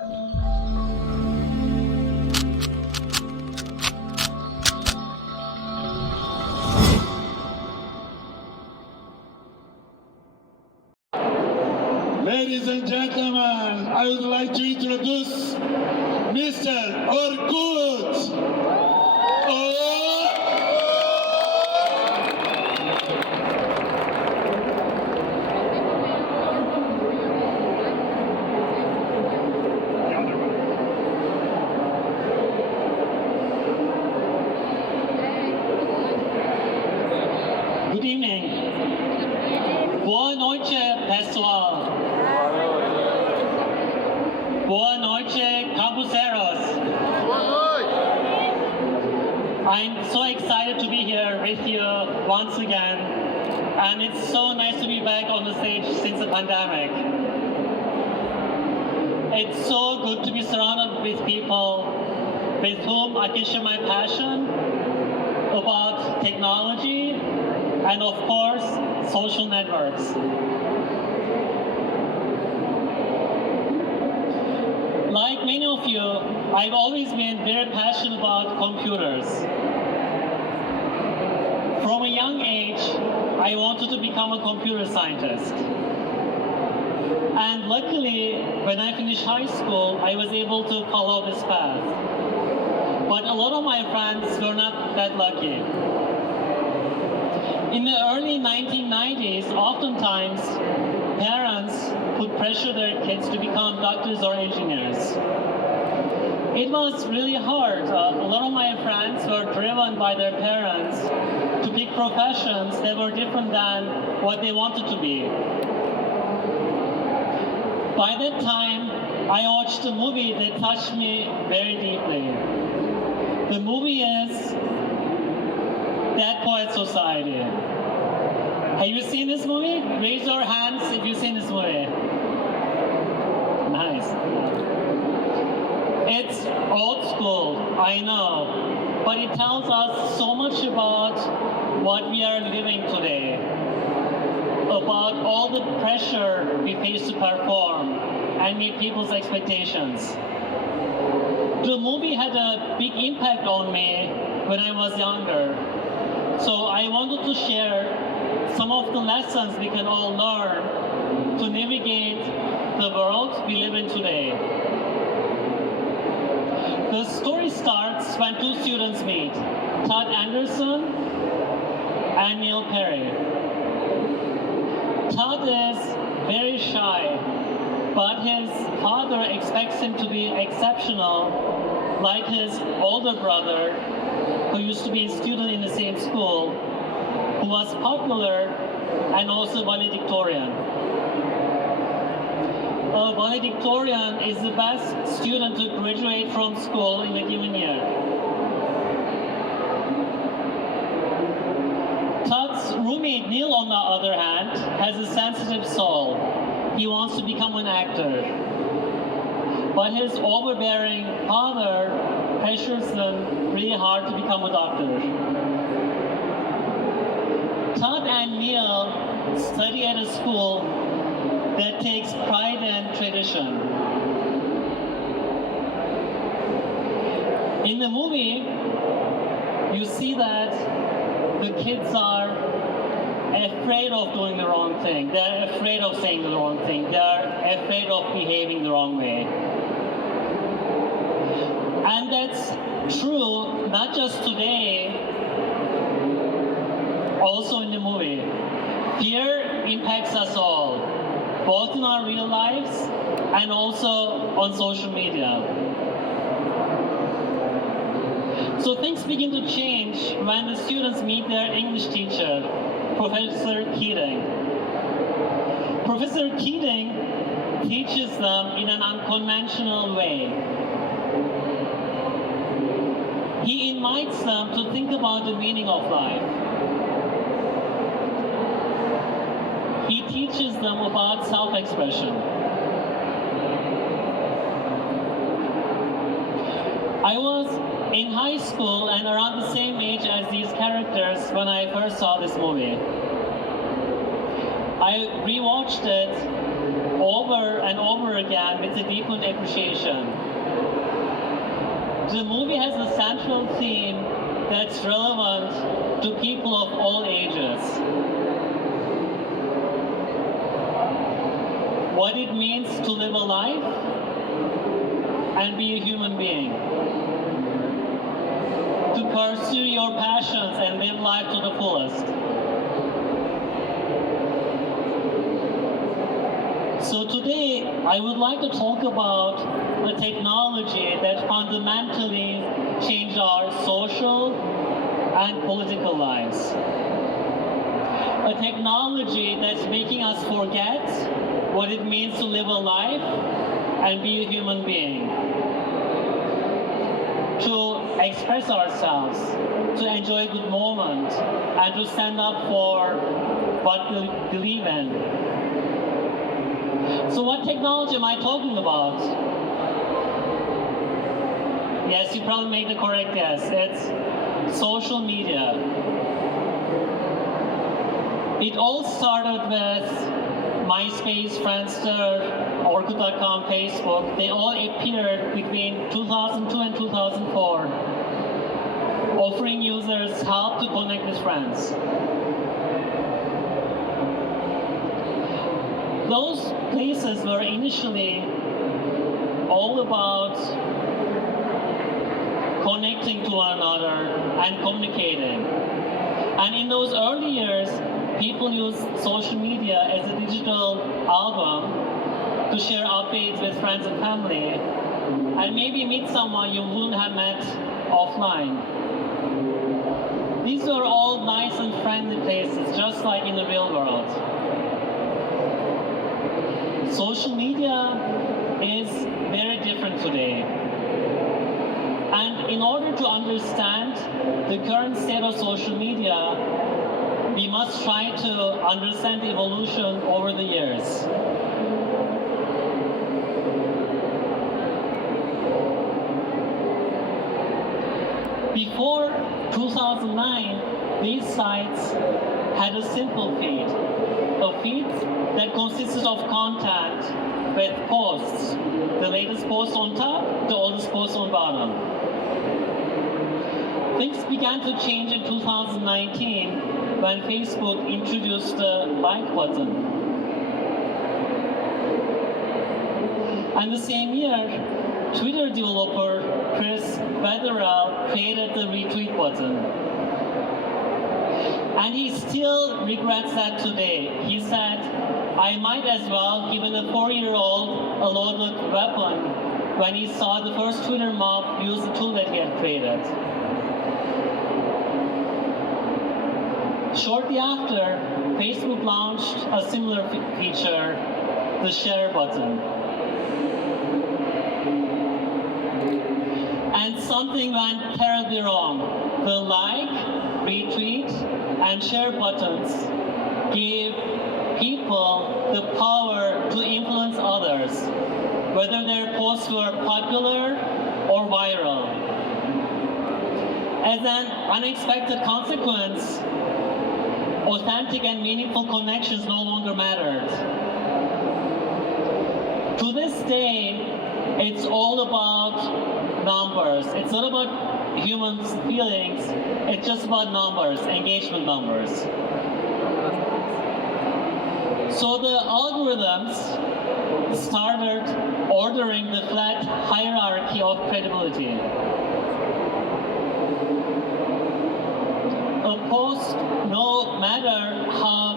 Ladies and gentlemen, I would like to introduce Mr. Orkut. Good evening. Boa noite, pessoal. Boa noite, cabuceros. I'm so excited to be here with you once again, and it's so nice to be back on the stage since the pandemic. It's so good to be surrounded with people with whom I can share my passion about technology and, of course, social networks. Like many of you, I've always been very passionate about computers. From a young age, I wanted to become a computer scientist. And luckily, when I finished high school, I was able to follow this path. But a lot of my friends were not that lucky. In the early 1990s, oftentimes, parents would pressure their kids to become doctors or engineers. It was really hard. A lot of my friends were driven by their parents to pick professions that were different than what they wanted to be. By that time, I watched a movie that touched me very deeply. The movie is Dead Poets Society. Have you seen this movie? Raise your hands if you've seen this movie. Nice. It's old school, I know, but it tells us so much about what we are living today, about all the pressure we face to perform and meet people's expectations. The movie had a big impact on me when I was younger, so I wanted to share some of the lessons we can all learn to navigate the world we live in today. The story starts when two students meet, Todd Anderson and Neil Perry. Todd is very shy, but his father expects him to be exceptional, like his older brother, who used to be a student in the same school, who was popular and also valedictorian. A valedictorian is the best student to graduate from school in a given year. Todd's roommate Neil, on the other hand, has a sensitive soul. He wants to become an actor. But his overbearing father pressures them really hard to become a doctor. Todd and Neil study at a school that takes pride in tradition. In the movie, you see that the kids are afraid of doing the wrong thing. They're afraid of saying the wrong thing. They're afraid of behaving the wrong way. And that's true, not just today, also in the movie. Fear impacts us all, both in our real lives and also on social media. So things begin to change when the students meet their English teacher, Professor Keating. Professor Keating teaches them in an unconventional way. He invites them to think about the meaning of life. He teaches them about self-expression. I was in high school and around the same age as these characters when I first saw this movie. I rewatched it over and over again with a deepened appreciation. The movie has a central theme that's relevant to people of all ages. What it means to live a life and be a human being. To pursue your passions and live life to the fullest. So today, I would like to talk about a technology that fundamentally changed our social and political lives. A technology that's making us forget what it means to live a life and be a human being. To express ourselves, to enjoy a good moment, and to stand up for what we believe in. So what technology am I talking about? Yes, you probably made the correct guess. It's social media. It all started with MySpace, Friendster, Orkut.com, Facebook. They all appeared between 2002 and 2004, offering users help to connect with friends. Those places were initially all about connecting to one another and communicating. And in those early years, people used social media as a digital album to share updates with friends and family, and maybe meet someone you wouldn't have met offline. These were all nice and friendly places, just like in the real world. Social media is very different today. And in order to understand the current state of social media, we must try to understand the evolution over the years. Before 2009, these sites had a simple feed. A feed that consisted of content with posts. The latest post on top, the oldest post on bottom. Things began to change in 2019 when Facebook introduced the like button. And the same year, Twitter developer Chris Wetherell created the retweet button. And he still regrets that today. He said, I might as well give a 4-year-old a loaded weapon when he saw the first Twitter mob use the tool that he had created. Shortly after, Facebook launched a similar feature, the share button. And something went terribly wrong. The like, retweet, and share buttons gave people the power to influence others, whether their posts were popular or viral. As an unexpected consequence, authentic and meaningful connections no longer mattered. To this day, it's all about numbers. It's not about humans' feelings, it's just about numbers, engagement numbers. So the algorithms started ordering the flat hierarchy of credibility. A post, no matter how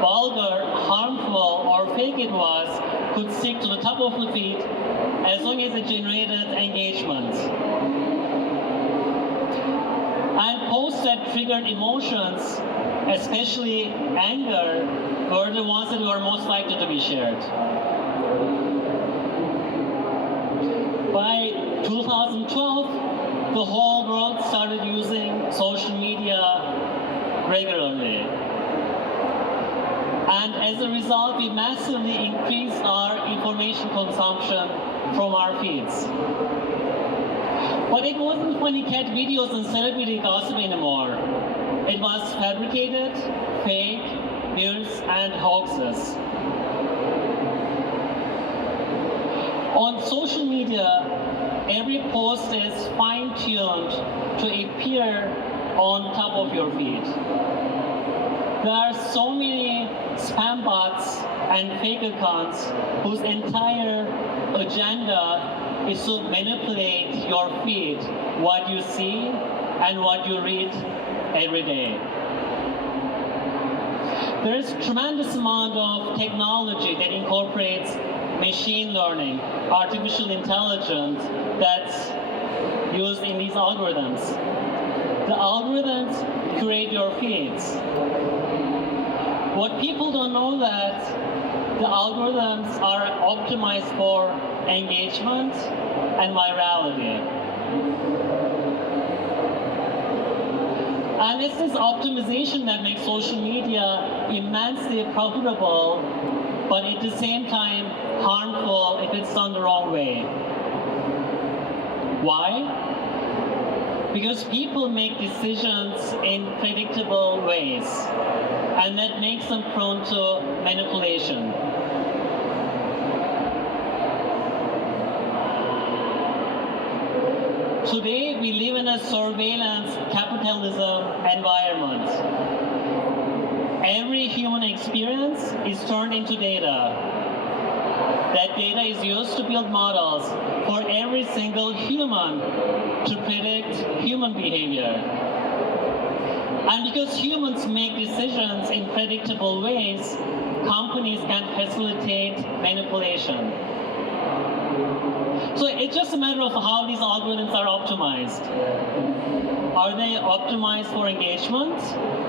vulgar, harmful, or fake it was, could stick to the top of the feed as long as it generated engagement. And posts that triggered emotions, especially anger, were the ones that were most likely to be shared. By 2012, the whole world started using social media regularly. And as a result, we massively increased our information consumption from our feeds. But it wasn't funny cat videos and celebrity gossip anymore. It was fabricated, fake news, and hoaxes. with social media, every post is fine-tuned to appear on top of your feed. There are so many spam bots and fake accounts whose entire agenda is to manipulate your feed, what you see and what you read every day. There is tremendous amount of technology that incorporates machine learning, artificial intelligence that's used in these algorithms. The algorithms curate your feeds. What people don't know that the algorithms are optimized for engagement and virality. And it's this optimization that makes social media immensely profitable, but at the same time harmful if it's done the wrong way. Why? Because people make decisions in predictable ways, and that makes them prone to manipulation. Today, we live in a surveillance capitalism environment. Every human experience is turned into data. That data is used to build models for every single human to predict human behavior. And because humans make decisions in predictable ways, companies can facilitate manipulation. So it's just a matter of how these algorithms are optimized. Are they optimized for engagement,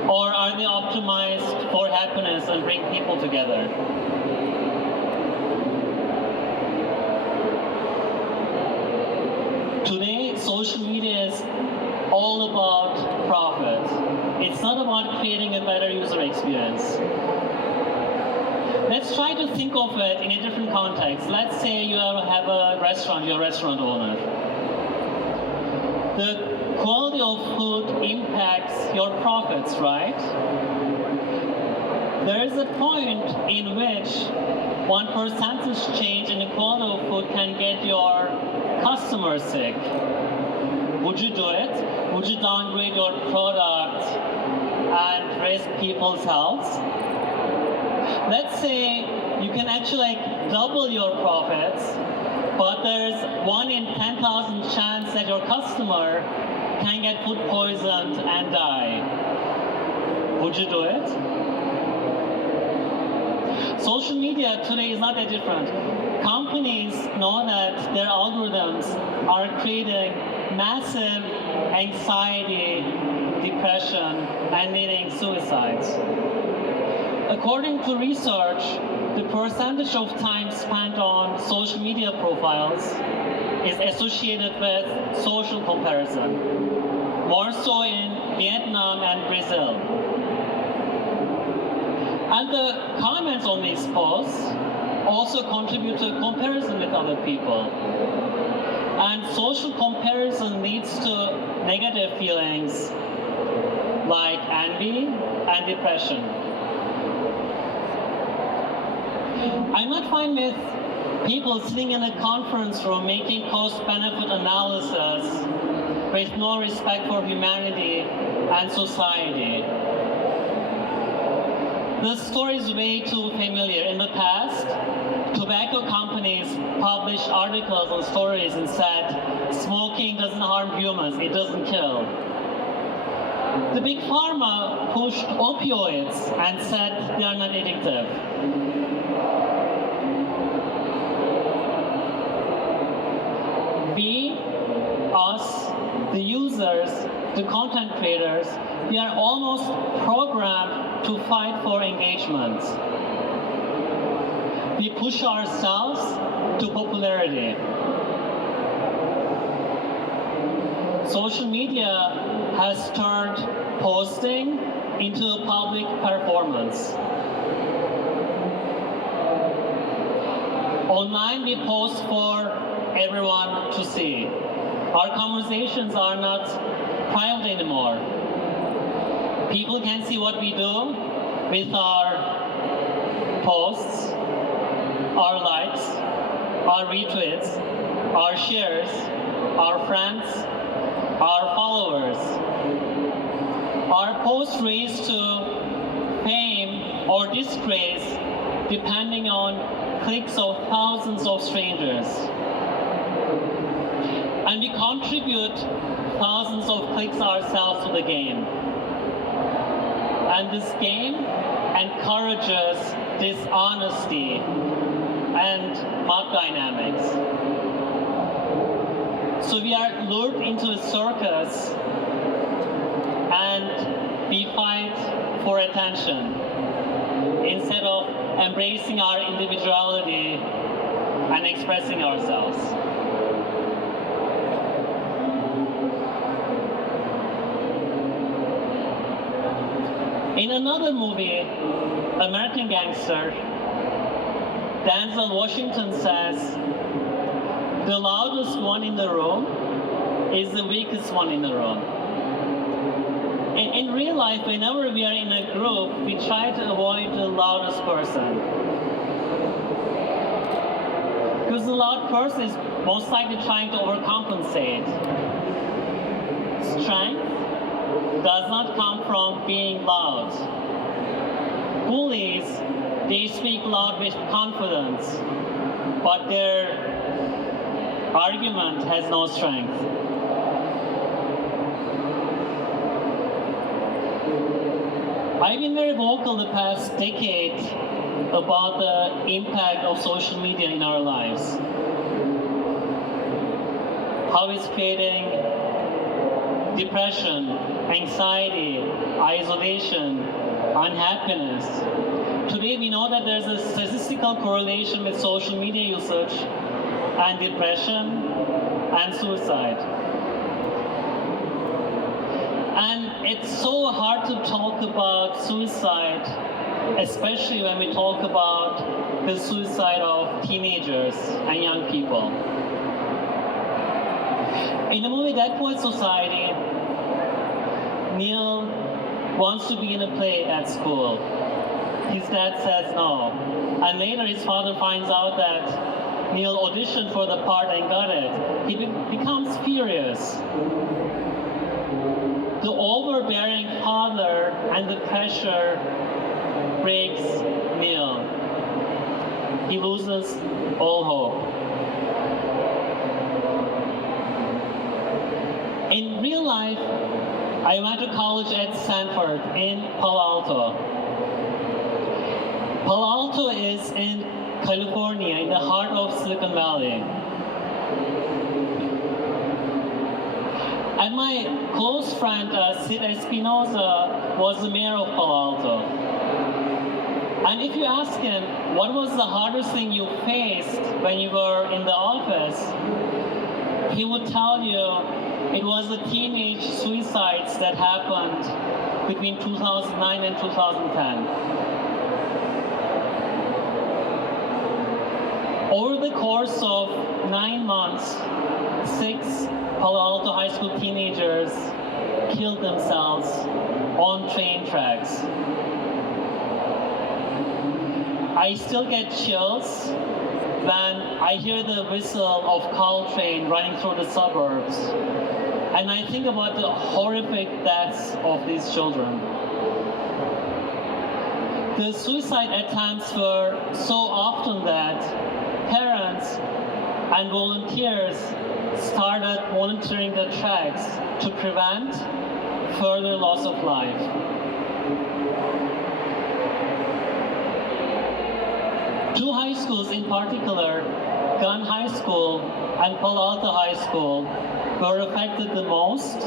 or are they optimized for happiness and bring people together? Today, social media is all about profit. It's not about creating a better user experience. Let's try to think of it in a different context. Let's say you have a restaurant, you're a restaurant owner. The quality of food impacts your profits, right? There is a point in which 1% change in the quality of food can get your customers sick. Would you do it? Would you downgrade your product and risk people's health? Let's say you can actually double your profits, but there's 1 in 10,000 chance that your customer can get food poisoned and die. Would you do it? Social media today is not that different. Companies know that their algorithms are creating massive anxiety, depression, and leading suicides. According to research, the percentage of time spent on social media profiles is associated with social comparison, more so in Vietnam and Brazil. And the comments on these posts also contribute to comparison with other people. And social comparison leads to negative feelings like envy and depression. I'm not fine with people sitting in a conference room making cost-benefit analysis with no respect for humanity and society. The story is way too familiar. In the past, tobacco companies published articles and stories and said, smoking doesn't harm humans, it doesn't kill. The big pharma pushed opioids and said they are not addictive. We, us, the users, the content creators, we are almost programmed to fight for engagement. We push ourselves to popularity. Social media has turned posting into a public performance. Online we post for everyone to see. Our conversations are not private anymore. People can see what we do with our posts, our likes, our retweets, our shares, our friends, our followers. Our posts raise to fame or disgrace depending on clicks of thousands of strangers. And we contribute thousands of clicks ourselves to the game. And this game encourages dishonesty and mob dynamics. So we are lured into a circus and we fight for attention instead of embracing our individuality and expressing ourselves. In another movie, American Gangster, Denzel Washington says, the loudest one in the room is the weakest one in the room. In real life, whenever we are in a group, we try to avoid the loudest person. Because the loud person is most likely trying to overcompensate. Strength does not come from being loud. Bullies, they speak loud with confidence, but their argument has no strength. I've been very vocal the past decade about the impact of social media in our lives. How it's creating depression, anxiety, isolation, unhappiness. Today we know that there's a statistical correlation with social media usage and depression and suicide. And it's so hard to talk about suicide, especially when we talk about the suicide of teenagers and young people. In the movie Dead Poets Society, Neil wants to be in a play at school. His dad says no. And later his father finds out that Neil auditioned for the part and got it. He becomes furious. The overbearing father and the pressure breaks Neil. He loses all hope. In real life, I went to college at Stanford in Palo Alto. Palo Alto is in California, in the heart of Silicon Valley. And my close friend, Sid Espinosa, was the mayor of Palo Alto. And if you ask him, what was the hardest thing you faced when you were in the office, he would tell you it was the teenage suicides that happened between 2009 and 2010. Over the course of 9 months, 6 Palo Alto high school teenagers killed themselves on train tracks. I still get chills when I hear the whistle of Caltrain running through the suburbs, and I think about the horrific deaths of these children. The suicide attempts were so often that parents and volunteers started monitoring the tracks to prevent further loss of life. Two high schools in particular, Gunn High School and Palo Alto High School, were affected the most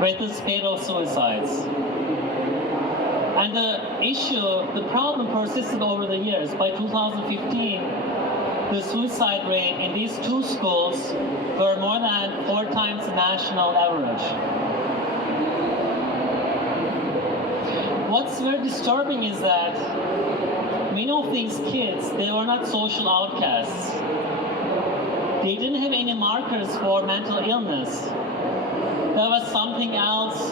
with the spate of suicides. And the problem persisted over the years. By 2015, the suicide rate in these two schools were more than 4 times the national average. What's very disturbing is that many of these kids, they were not social outcasts. They didn't have any markers for mental illness. There was something else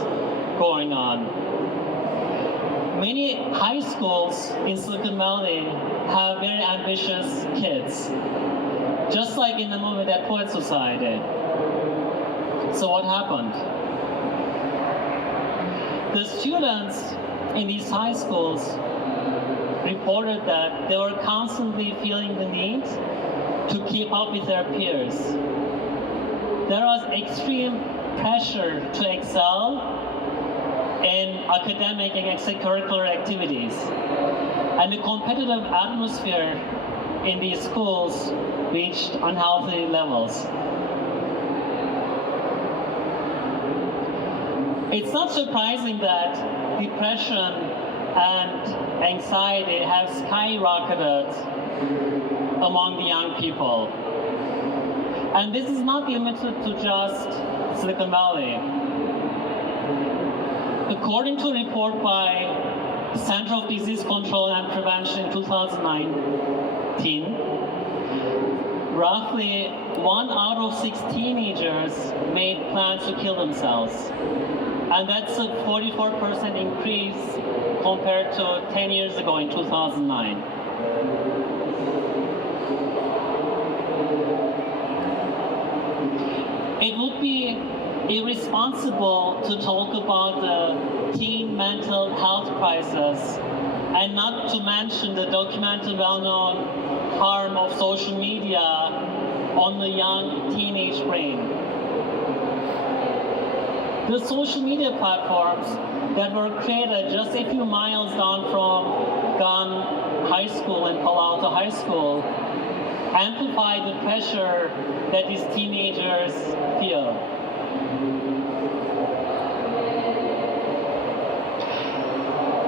going on. Many high schools in Silicon Valley have very ambitious kids. just like in the movie That Poet Society. So what happened? The students in these high schools reported that they were constantly feeling the need to keep up with their peers. There was extreme pressure to excel in academic and extracurricular activities. And the competitive atmosphere in these schools reached unhealthy levels. It's not surprising that depression and anxiety have skyrocketed among the young people. And this is not limited to just Silicon Valley. According to a report by Center of Disease Control and Prevention in 2019, roughly 1 out of 6 teenagers made plans to kill themselves. And that's a 44% increase compared to 10 years ago in 2009. It would be irresponsible to talk about the teen mental health crisis and not to mention the documented well-known harm of social media on the young teenage brain. The social media platforms that were created just a few miles down from Gan High School and Palo Alto High School amplify the pressure that these teenagers feel.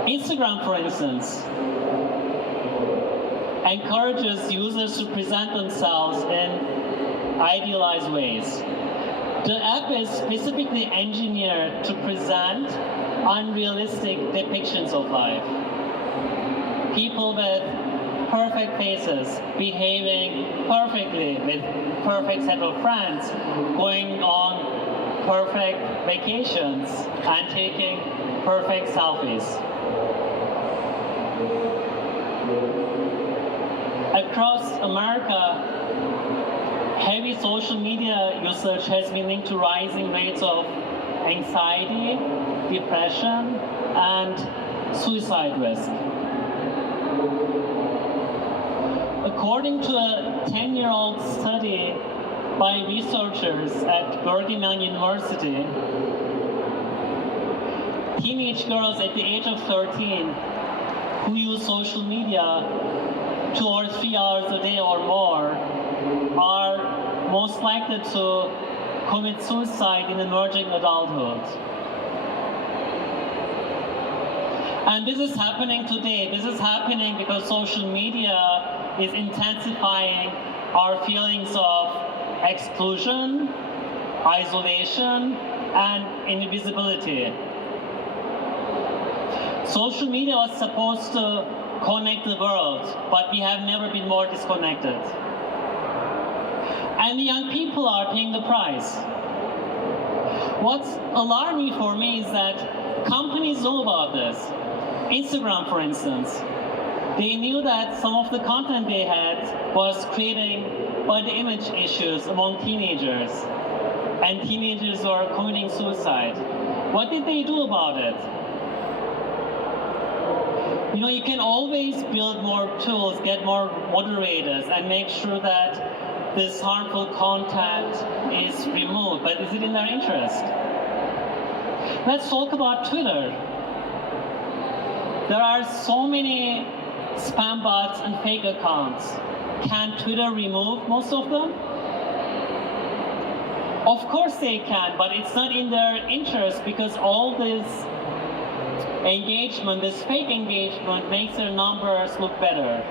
Instagram, for instance, encourages users to present themselves in idealized ways. The app is specifically engineered to present unrealistic depictions of life. People with perfect faces, behaving perfectly with perfect set of friends, going on perfect vacations, and taking perfect selfies. Across America, heavy social media usage has been linked to rising rates of anxiety, depression, and suicide risk. According to a 10-year-old study by researchers at Brigham Young University, teenage girls at the age of 13 who use social media 2 or 3 hours a day or more are most likely to commit suicide in emerging adulthood. And this is happening today. This is happening because social media is intensifying our feelings of exclusion, isolation, and invisibility. Social media was supposed to connect the world, but we have never been more disconnected. And the young people are paying the price. What's alarming for me is that companies know about this. Instagram, for instance, they knew that some of the content they had was creating body image issues among teenagers, and teenagers were committing suicide. What did they do about it? You know, you can always build more tools, get more moderators, and make sure that this harmful content is removed, but is it in their interest? Let's talk about Twitter. There are so many spam bots and fake accounts. Can Twitter remove most of them? Of course they can, but it's not in their interest because all this engagement, this fake engagement, makes their numbers look better.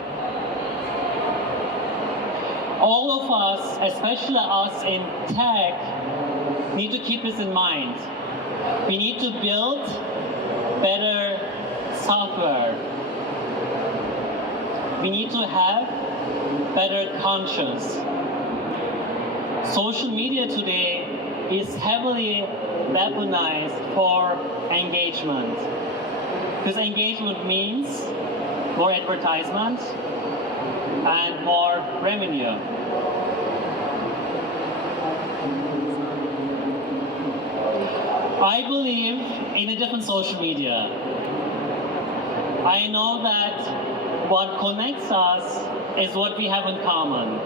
All of us, especially us in tech, need to keep this in mind. We need to build better software. We need to have better conscience. Social media today is heavily weaponized for engagement. Because engagement means more advertisement and more revenue. I believe in a different social media. I know that what connects us is what we have in common.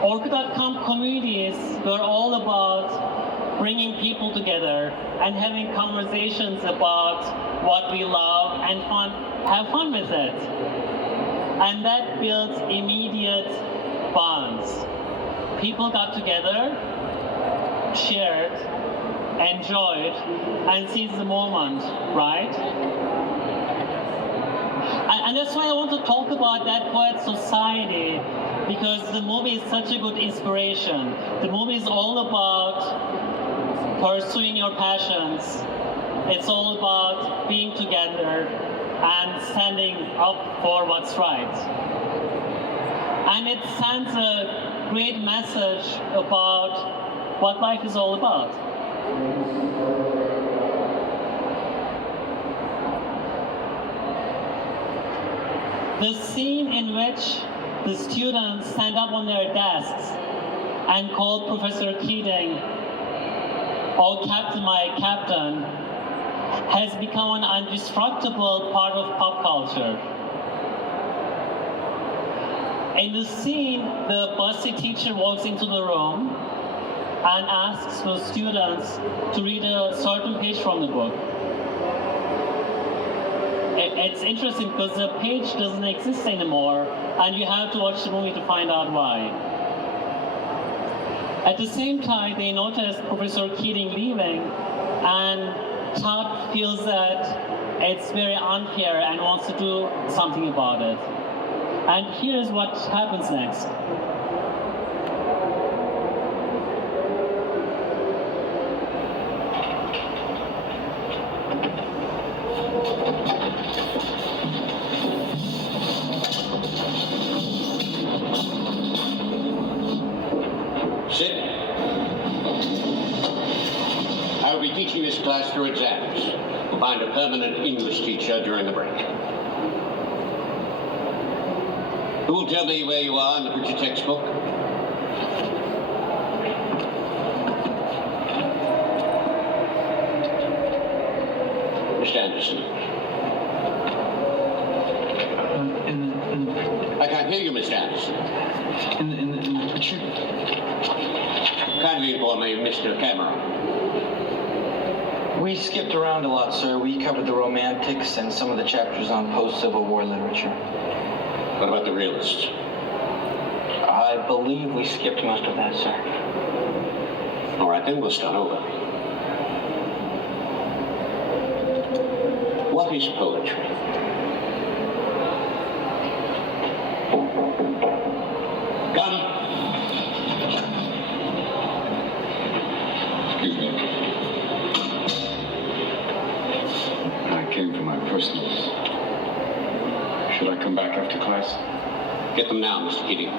Orkut.com communities were all about bringing people together and having conversations about what we love and have fun with it. And that builds immediate bonds. People got together, shared, enjoyed, and seized the moment, right? And that's why I want to talk about that poet society, because the movie is such a good inspiration. The movie is all about pursuing your passions. It's all about being together and standing up for what's right. And it sends a great message about what life is all about. The scene in which the students stand up on their desks and call Professor Keating, "Oh Captain, my Captain," has become an indestructible part of pop culture. In the scene, the busty teacher walks into the room and asks the students to read a certain page from the book. It's interesting because the page doesn't exist anymore, and you have to watch the movie to find out why. At the same time, they notice Professor Keating leaving, and Todd feels that it's very unfair and wants to do something about it. And here's what happens next. Sit. I will be teaching this class through exams. We'll find a permanent English teacher during the break. Who will tell me where you are in the picture textbook? Mr. Anderson. I can't hear you, Mr. Anderson. In the picture? Kindly inform me, Mr. Cameron. We skipped around a lot, sir. We covered the romantics and some of the chapters on post-Civil War literature. What about the realists? I believe we skipped most of that, sir. All right, then we'll start over. What is poetry? Come. Excuse me. I came for my personals. Should I come back after class? Get them now, Mr. Keating.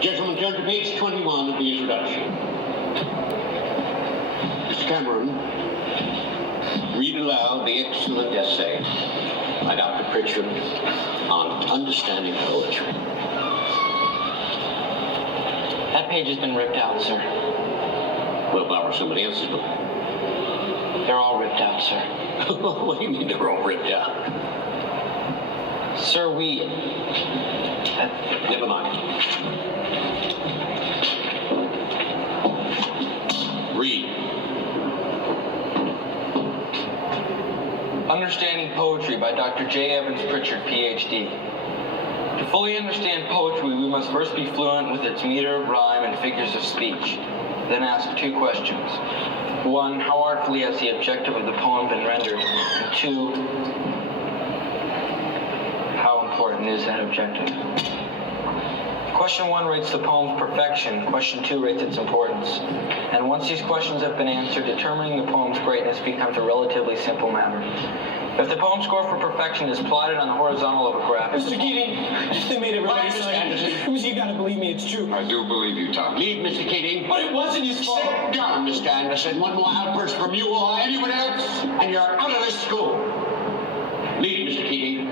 Gentlemen, turn to page 21 of the introduction. Mr. Cameron, read aloud the excellent essay by Dr. Pritchard on understanding poetry. That page has been ripped out, sir. We'll borrow somebody else's book. They're all ripped out, sir. What do you mean they're all ripped out? Sir, we... Never mind. Read. Understanding Poetry by Dr. J. Evans Pritchard, Ph.D. To fully understand poetry, we must first be fluent with its meter, rhyme, and figures of speech. Then ask two questions. One, how artfully has the objective of the poem been rendered? And two, how important is that objective? Question 1 rates the poem's perfection. Question 2 rates its importance. And once these questions have been answered, determining the poem's greatness becomes a relatively simple matter. If the poem score for perfection is plotted on the horizontal of a graph... Mr. Keating, they made everybody say, you gotta believe me, it's true. I do believe you, Tom. Leave, Mr. Keating. But it wasn't his fault. Sit down, Mr. Anderson. One more outburst from you or anyone else, and you're out of this school. Leave, Mr. Keating.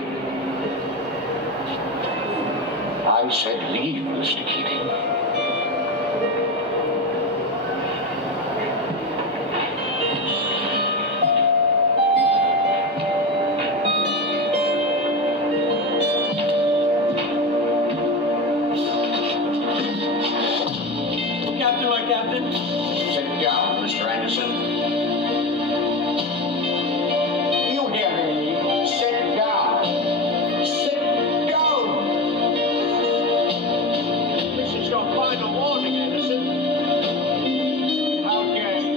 I said leave, Mr. Keating. Captain. Sit down, Mr. Anderson. You hear me? Sit down. Sit down. This is your final warning, Anderson. How dare you?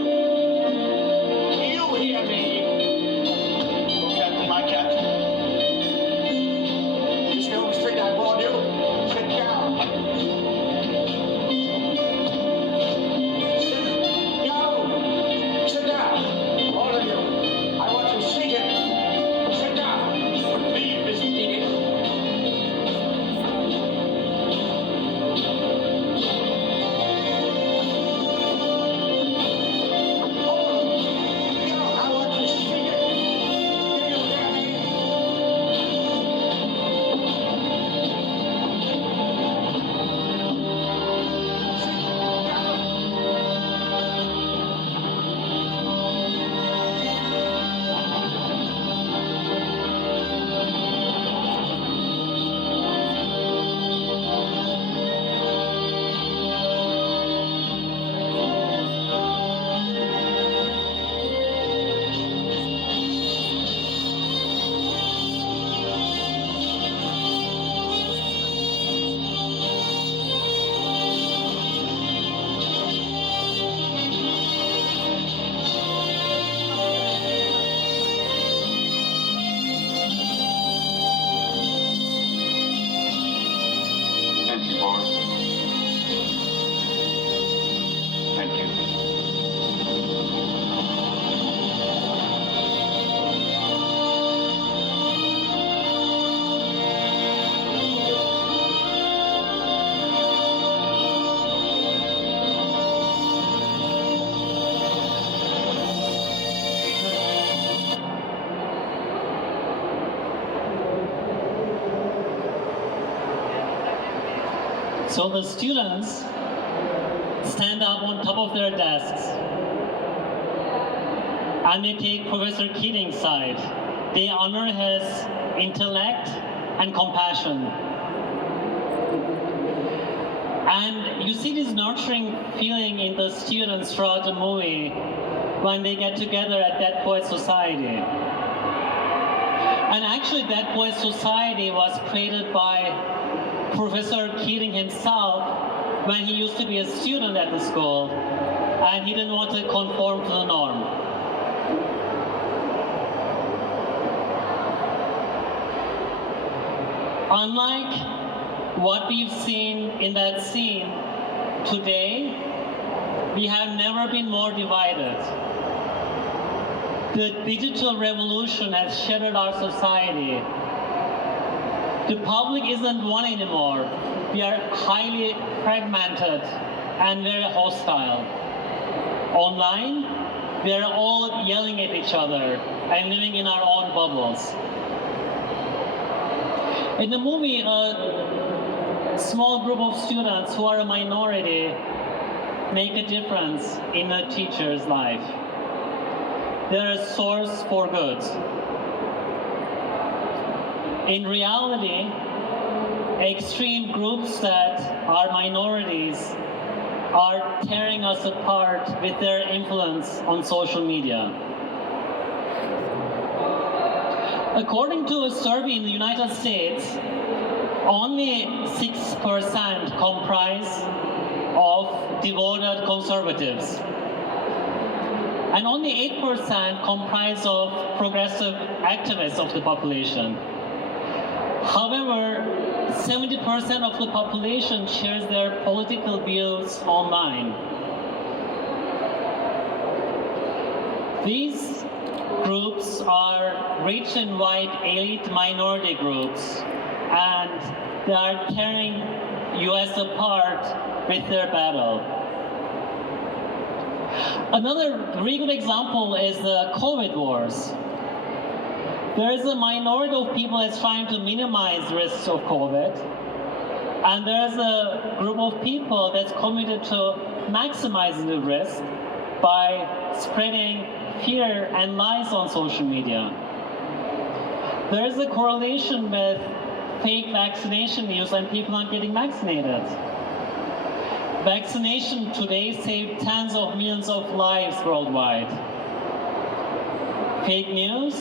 You hear me? Oh, Captain, my Captain. You still straight, I warned you. Sit down. Sit down. All of you. I want you seated. Sit down. Leave, Mr. Deacon. I want you seated. Do you hear me? Thank you, boys. Thank you. So the students stand up on top of their desks and they take Professor Keating's side. They honor his intellect and compassion. And you see this nurturing feeling in the students throughout the movie when they get together at That Poets Society. And actually That Poets Society was created by Professor Keating himself when he used to be a student at the school and he didn't want to conform to the norm. Unlike what we've seen in that scene, today we have never been more divided. The digital revolution has shattered our society. The public isn't one anymore. We are highly fragmented and very hostile. Online, we are all yelling at each other and living in our own bubbles. In the movie, a small group of students who are a minority make a difference in a teacher's life. They're a source for good. In reality, extreme groups that are minorities are tearing us apart with their influence on social media. According to a survey in the United States, only 6% comprise of devoted conservatives, and only 8% comprise of progressive activists of the population. However, 70% of the population shares their political views online. These groups are rich and white elite minority groups, and they are tearing US apart with their battle. Another very good example is the COVID wars. There is a minority of people that's trying to minimize risks of COVID, and there's a group of people that's committed to maximizing the risk by spreading fear and lies on social media. There is a correlation with fake vaccination news and people not getting vaccinated. Vaccination today saved tens of millions of lives worldwide. Fake news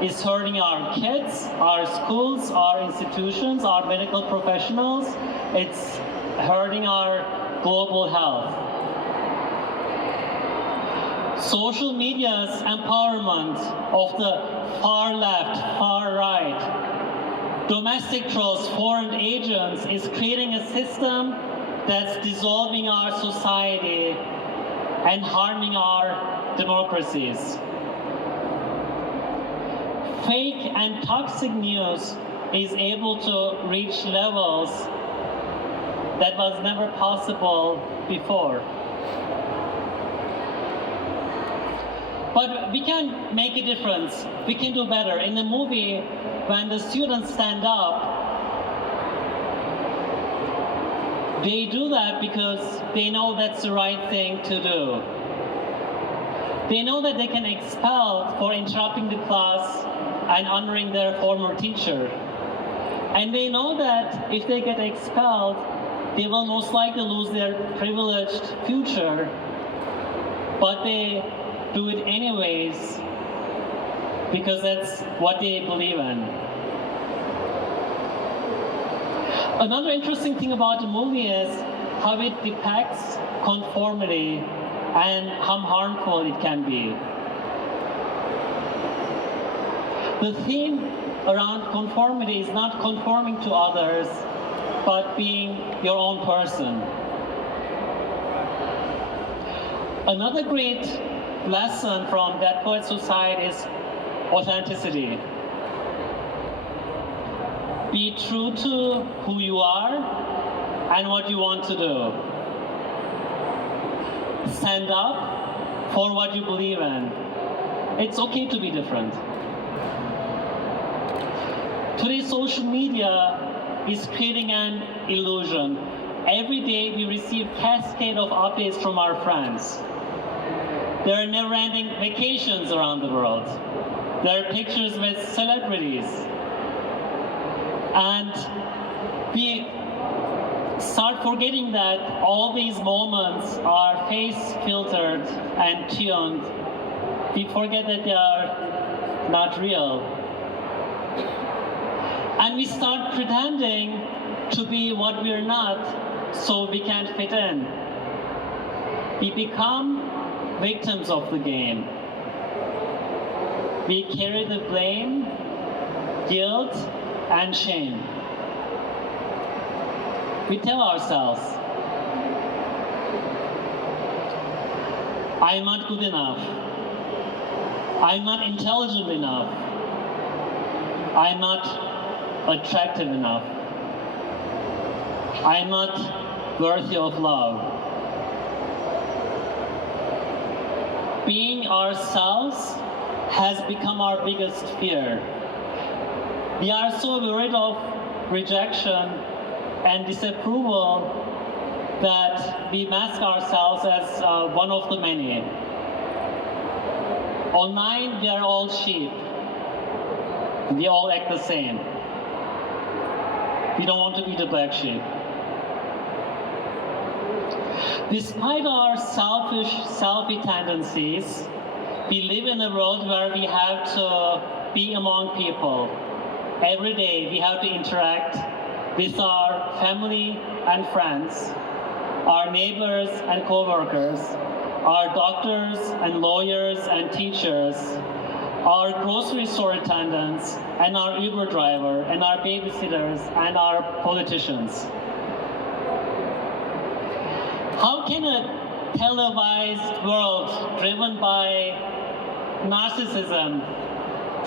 is hurting our kids, our schools, our institutions, our medical professionals. It's hurting our global health. Social media's empowerment of the far left, far right, domestic trolls, foreign agents is creating a system that's dissolving our society and harming our democracies. Fake and toxic news is able to reach levels that was never possible before. But we can make a difference. We can do better. In the movie, when the students stand up, they do that because they know that's the right thing to do. They know that they can be expelled for interrupting the class and honoring their former teacher. And they know that if they get expelled, they will most likely lose their privileged future, but they do it anyways because that's what they believe in. Another interesting thing about the movie is how it depicts conformity and how harmful it can be. The theme around conformity is not conforming to others, but being your own person. Another great lesson from Dead Poets Society is authenticity. Be true to who you are and what you want to do. Stand up for what you believe in. It's okay to be different. Today, social media is creating an illusion. Every day we receive cascade of updates from our friends. There are never-ending vacations around the world. There are pictures with celebrities. And we start forgetting that all these moments are face-filtered and tuned. We forget that they are not real. And we start pretending to be what we're not, so we can't fit in. We become victims of the game. We carry the blame, guilt, and shame. We tell ourselves, I'm not good enough. I'm not intelligent enough. I'm not attractive enough. I'm not worthy of love. Being ourselves has become our biggest fear. We are so worried of rejection and disapproval that we mask ourselves as one of the many. Online, we are all sheep. We all act the same. We don't want to be the black sheep. Despite our selfish, selfie tendencies, we live in a world where we have to be among people. Every day we have to interact with our family and friends, our neighbors and co-workers, our doctors and lawyers and teachers, our grocery store attendants and our Uber driver and our babysitters and our politicians. How can a televised world driven by narcissism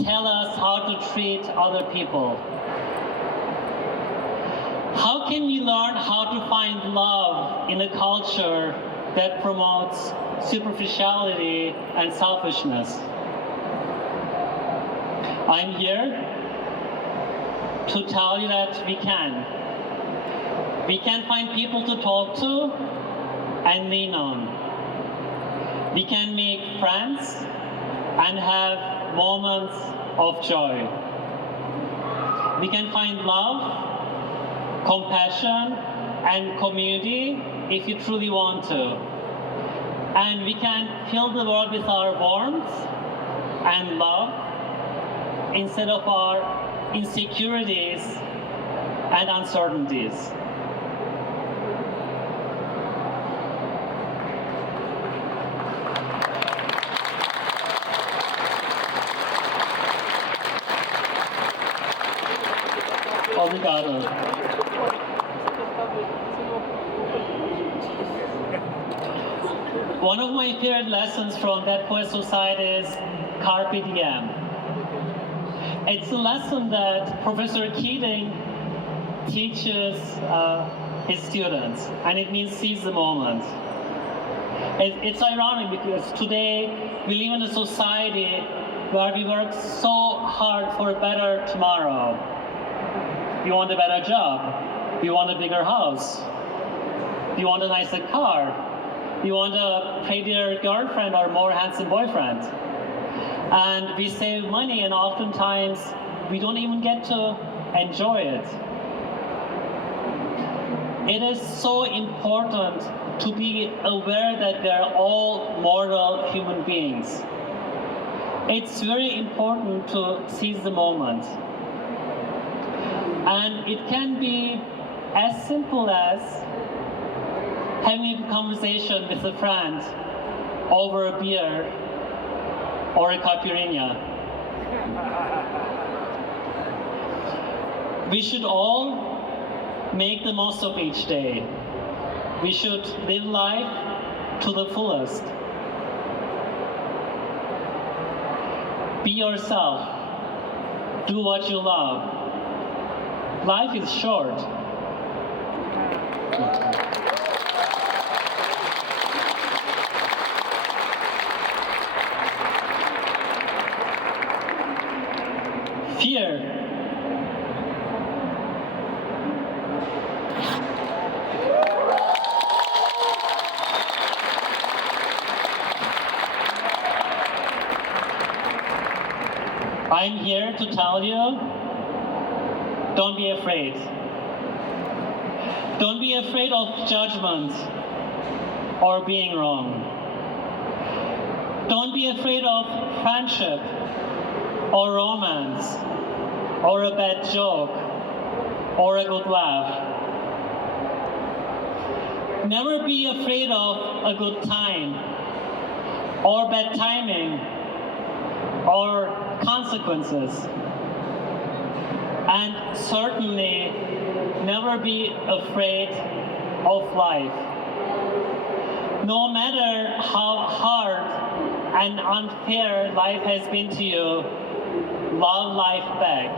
tell us how to treat other people? How can we learn how to find love in a culture that promotes superficiality and selfishness? I'm here to tell you that we can. We can find people to talk to and lean on. We can make friends and have moments of joy. We can find love compassion, and community if you truly want to. And we can fill the world with our warmth and love instead of our insecurities and uncertainties. Obrigado. One of my favorite lessons from that poet society is Carpe Diem. It's a lesson that Professor Keating teaches his students, and it means seize the moment. It's ironic because today we live in a society where we work so hard for a better tomorrow. We want a better job. We want a bigger house. We want a nicer car. We want a prettier girlfriend or more handsome boyfriend. And we save money, and oftentimes we don't even get to enjoy it. It is so important to be aware that we are all mortal human beings. It's very important to seize the moment. And it can be as simple as having a conversation with a friend over a beer or a caipirinha. We should all make the most of each day. We should live life to the fullest. Be yourself. Do what you love. Life is short. Fear. I'm here to tell you, don't be afraid. Don't be afraid of judgment or being wrong. Don't be afraid of friendship or romance or a bad joke or a good laugh. Never be afraid of a good time or bad timing or consequences. And certainly never be afraid of life. No matter how hard and unfair life has been to you, love life back.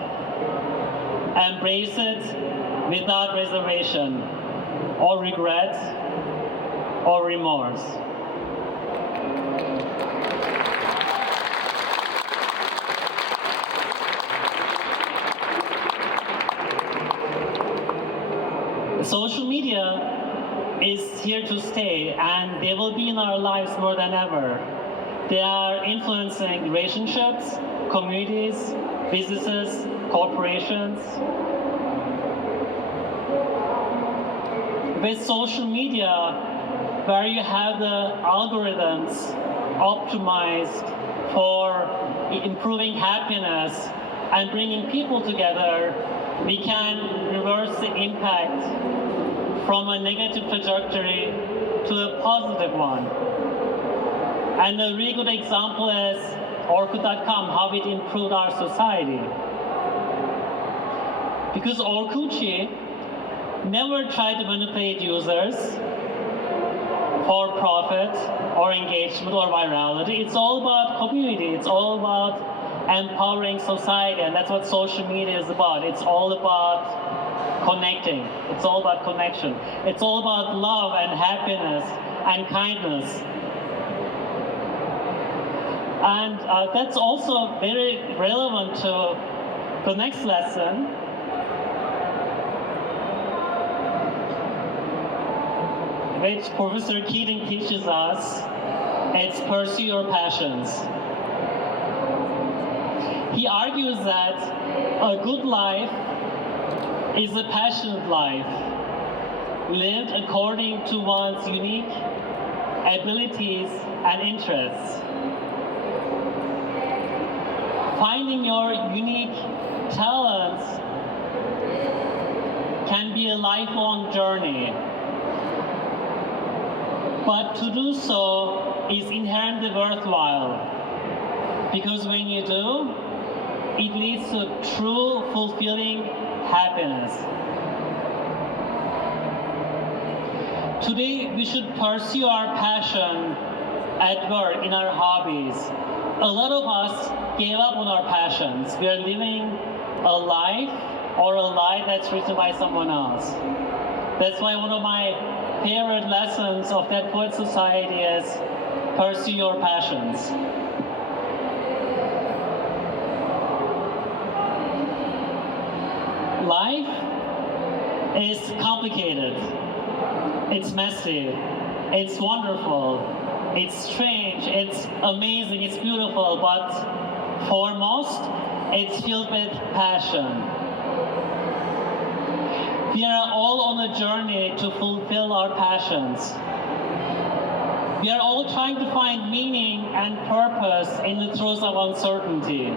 Embrace it without reservation or regret or remorse. Social media is here to stay, and they will be in our lives more than ever. They are influencing relationships, communities, businesses, corporations. With social media, where you have the algorithms optimized for improving happiness and bringing people together, we can reverse the impact from a negative trajectory to a positive one. And a really good example is Orkut.com, how it improved our society. Because Orkutchi never tried to manipulate users for profit or engagement or virality. It's all about community. It's all about empowering society, and that's what social media is about. It's all about connecting. It's all about connection. It's all about love and happiness and kindness. And that's also very relevant to the next lesson, which Professor Keating teaches us. It's pursue your passions. He argues that a good life is a passionate life, lived according to one's unique abilities and interests. Finding your unique talents can be a lifelong journey, but to do so is inherently worthwhile, because when you do, it leads to true, fulfilling happiness. Today, we should pursue our passion at work, in our hobbies. A lot of us gave up on our passions. We are living a life that's written by someone else. That's why one of my favorite lessons of that poet society is pursue your passions. Life is complicated. It's messy. It's wonderful. It's strange. It's amazing. It's beautiful. But for most, it's filled with passion. We are all on a journey to fulfill our passions. We are all trying to find meaning and purpose in the throes of uncertainty.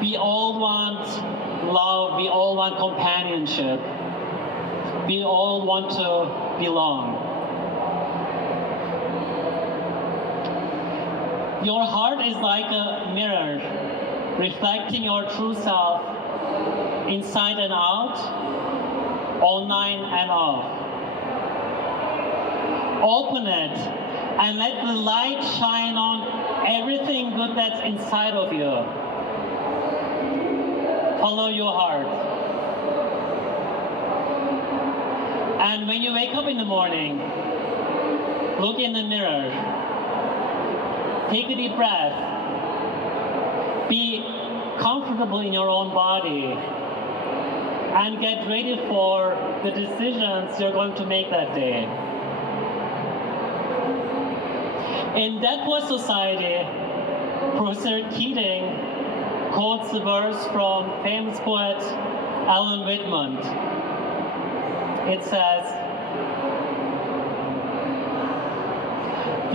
We all want love. We all want companionship. We all want to belong. Your heart is like a mirror, reflecting your true self inside and out, online and off. Open it and let the light shine on everything good that's inside of you. Follow your heart. And when you wake up in the morning, look in the mirror. Take a deep breath. Be comfortable in your own body. And get ready for the decisions you're going to make that day. In that poet society, Professor Keating quotes the verse from famous poet Alan Whitman. It says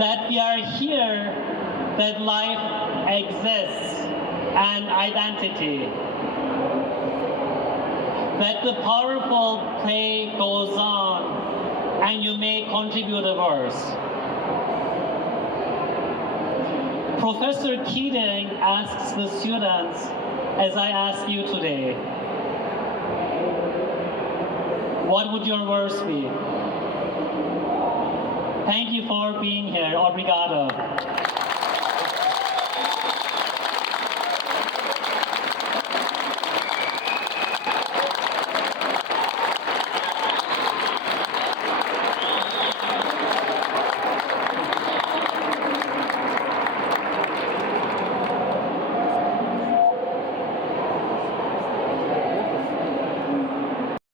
that we are here, that life exists, and identity. That the powerful play goes on, and you may contribute a verse. Professor Keating asks the students, as I ask you today, what would your verse be? Thank you for being here. Obrigado.